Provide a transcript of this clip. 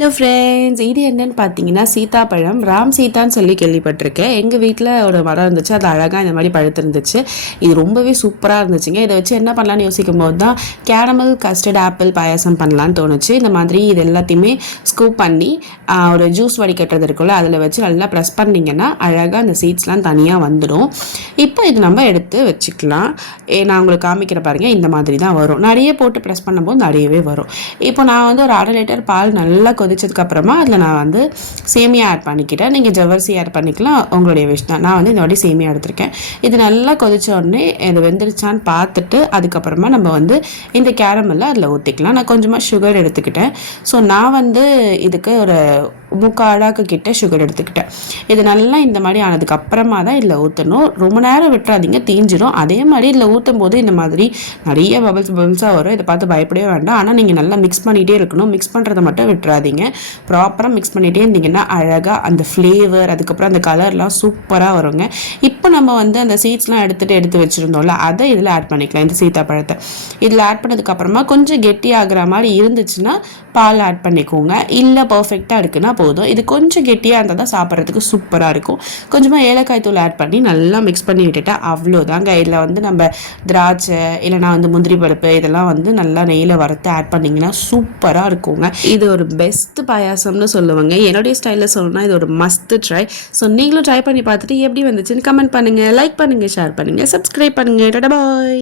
Hello friends, இது என்னன்னு பார்த்தீங்கன்னா சீதாப்பழம். ராம் சீதான்னு சொல்லி கேள்விப்பட்டிருக்கேன். எங்கள் வீட்டில் ஒரு மரம் இருந்துச்சு, அது அழகாக இந்த மாதிரி பழுத்திருந்துச்சு. இது ரொம்பவே சூப்பராக இருந்துச்சுங்க. இதை வச்சு என்ன பண்ணலான்னு யோசிக்கும் போது தான் கேரமல் கஸ்டர்ட் ஆப்பிள் பாயாசம் பண்ணலான்னு தோணுச்சு. இந்த மாதிரி இது எல்லாத்தையுமே ஸ்கூப் பண்ணி ஒரு ஜூஸ் வடிகட்டுறது இருக்குல்ல, அதில் வச்சு நல்லா ப்ரெஸ் பண்ணிங்கன்னா அழகாக அந்த சீட்ஸ்லாம் தனியாக வந்துடும். இப்போ இது நம்ம எடுத்து வச்சுக்கலாம். நான் உங்களுக்கு காமிக்கிற பாருங்கள், இந்த மாதிரி தான் வரும். நிறைய போட்டு ப்ரெஸ் பண்ணும்போது நிறையவே வரும். இப்போ நான் வந்து ஒரு 1/2 லிட்டர் பால் நல்லா கொதிச்சதுக்கப்புறமா அதில் நான் வந்து சேமியா ஆட் பண்ணிக்கிட்டேன். நீங்கள் ஜவ்வரிசி ஆட் பண்ணிக்கலாம், உங்களுடைய விஷ் தான். நான் வந்து இந்த வாட்டி சேமியா எடுத்திருக்கேன். இது நல்லா கொதிச்ச உடனே இது வெந்துருச்சான்னு பார்த்துட்டு அதுக்கப்புறமா நம்ம வந்து இந்த கேரமெல்ல அதில் ஊற்றிக்கலாம். நான் கொஞ்சமாக சுகர் எடுத்துக்கிட்டேன். ஸோ நான் வந்து இதுக்கு ஒரு 3/4 அழாக்கு கிட்ட சுகர் எடுத்துக்கிட்டேன். இது நல்லா இந்த மாதிரி ஆனதுக்கு அப்புறமா தான் இதில் ஊற்றணும். ரொம்ப நேரம் விட்டுறாதீங்க, தீஞ்சிடும். அதே மாதிரி இதில் ஊற்றும் போது இந்த மாதிரி நிறைய பபிள்ஸாக வரும். இதை பார்த்து பயப்படவே வேண்டாம். ஆனால் நீங்கள் நல்லா மிக்ஸ் பண்ணிகிட்டே இருக்கணும். மிக்ஸ் பண்ணுறதை மட்டும் விட்டுறாதீங்க. ப்ராப்பராக மிக்ஸ் பண்ணிகிட்டே இருந்தீங்கன்னா அழகாக அந்த ஃப்ளேவர், அதுக்கப்புறம் அந்த கலர்லாம் சூப்பராக வருங்க. இப்போ நம்ம வந்து அந்த சீட்ஸ்லாம் எடுத்து வச்சுருந்தோம்ல, அதை இதில் ஆட் பண்ணிக்கலாம். இந்த சீத்தாப்பழத்தை இதில் ஆட் பண்ணதுக்கப்புறமா கொஞ்சம் கெட்டி ஆகிற மாதிரி இருந்துச்சுன்னா பால் ஆட் பண்ணிக்கோங்க. இல்லை பர்ஃபெக்டாக இருக்குன்னா போதும். இது கொஞ்சம் கெட்டியாக இருந்தால் தான் சாப்பிட்றதுக்கு சூப்பராக இருக்கும். கொஞ்சமாக ஏலக்காய் தூள் ஆட் பண்ணி நல்லா மிக்ஸ் பண்ணி விட்டுட்டா அவ்வளோதாங்க. இதில் வந்து நம்ம திராட்சை இல்லைனா வந்து முந்திரி பருப்பு இதெல்லாம் வந்து நல்லா நெய்யில் வறுத்து ஆட் பண்ணிங்கன்னா சூப்பராக இருக்குங்க. இது ஒரு பெஸ்ட் பாயாசம்னு சொல்லுவாங்க. என்னுடைய ஸ்டைலில் சொல்லணும்னா இது ஒரு மஸ்ட் ட்ரை. ஸோ நீங்களும் ட்ரை பண்ணி பார்த்துட்டு எப்படி வந்துச்சுன்னு கமெண்ட் பண்ணுங்கள், லைக் பண்ணுங்கள், ஷேர் பண்ணுங்கள், சப்ஸ்கிரைப் பண்ணுங்கள். டாடா பாய்.